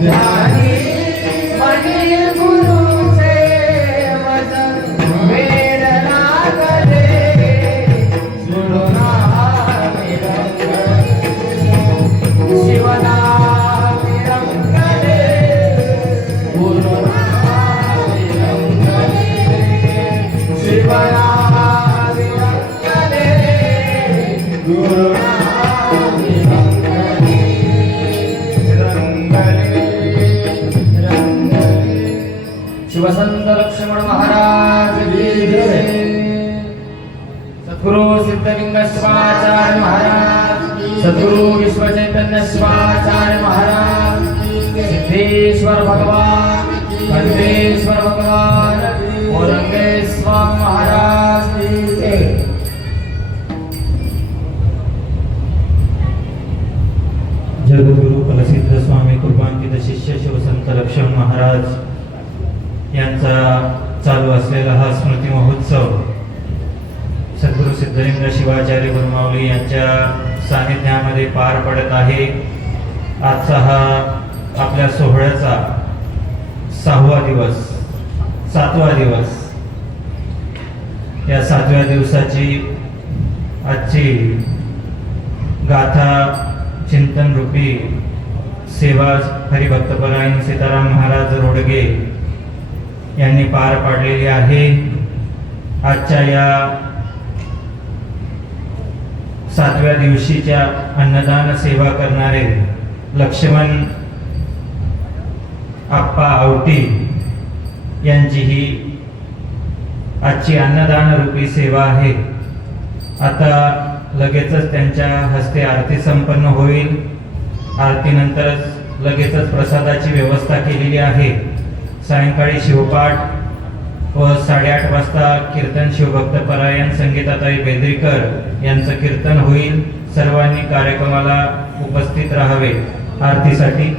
Yeah. सद्गुरु विश्वचैतन्य शिवाचार्य महाराज सिद्धेश्वर भगवान खंडेश्वर भगवान औरंगेश्वर महाराज जगद्गुरु प्रसिद्ध स्वामी कृपांकित शिष्य शिवसंत लक्ष्मण महाराज यांचा चालू असलेला हा स्मृती महोत्सव सद्गुरु सिद्धलिंग शिवाचार्य गुरुमावली यांच्या सानिध्यामध्ये पार पडत आहे. आजचा हा आपल्या सोहळ्याचा सहावा दिवस सातवा दिवस. या सातव्या दिवसाची आजची गाथा चिंतन रूपी सेवा हरिभक्तपरायण सीताराम महाराज रोडगे यांनी पार पाडलेली आहे. आजच्या या सातव्या दिवशीच्या अन्नदान सेवा करणारे लक्ष्मण आप्पा आवटी यांची ही आजची अन्नदान रूपी सेवा आहे. आता लगेचच त्यांच्या हस्ते आरती संपन्न होईल. आरतीनंतरच लगेचच प्रसादाची व्यवस्था केलेली आहे. सायंकाळी शिवपाठ व साडेआठ वाजता कीर्तन शिवभक्त परायण संगीताताई बेंद्रीकर यांचं कीर्तन होईल. सर्वांनी कार्यक्रमाला उपस्थित राहावे. आरतीसाठी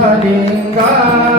आरती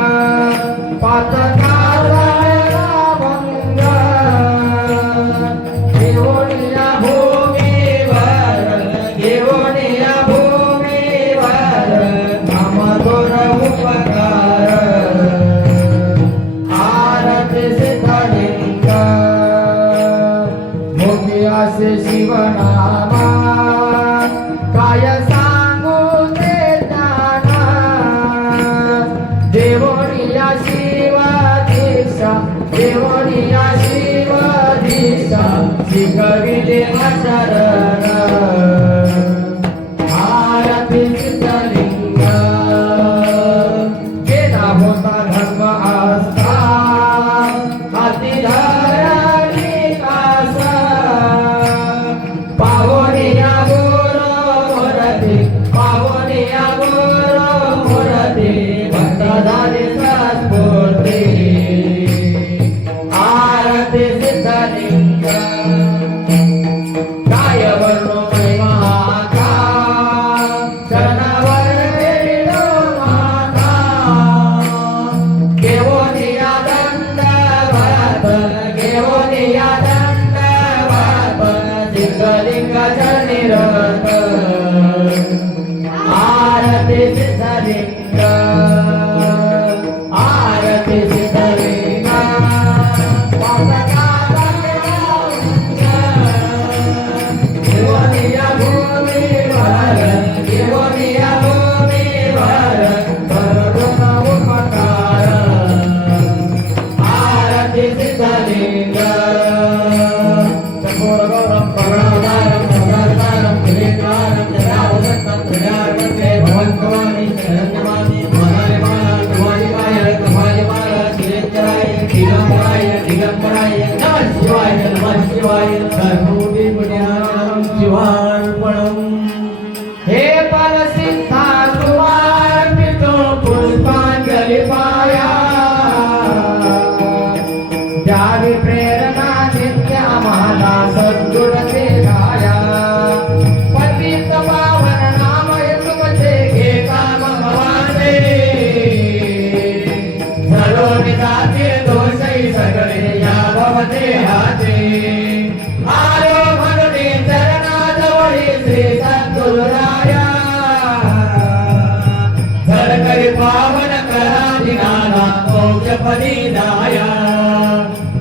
मोक्षपदिदाय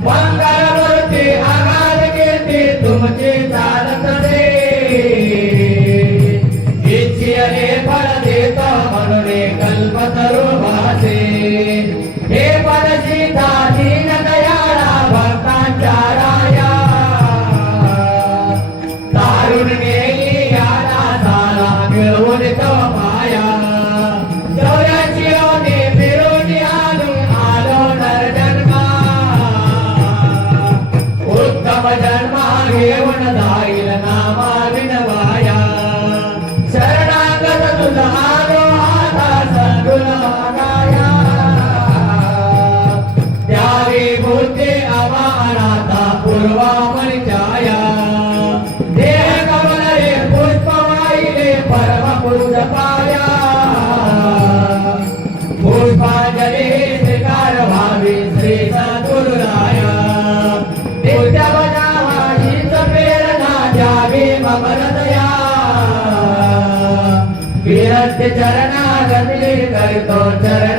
मंगलमूर्ति आकार कीर्ति तुमचे चालत रे इच्छियने फल देता मनुने कल्पतरु भासे हे फल सीता दीन दयाळा भक्तांच्या राया तारुण्ये चरणा गंदे कर तो चरण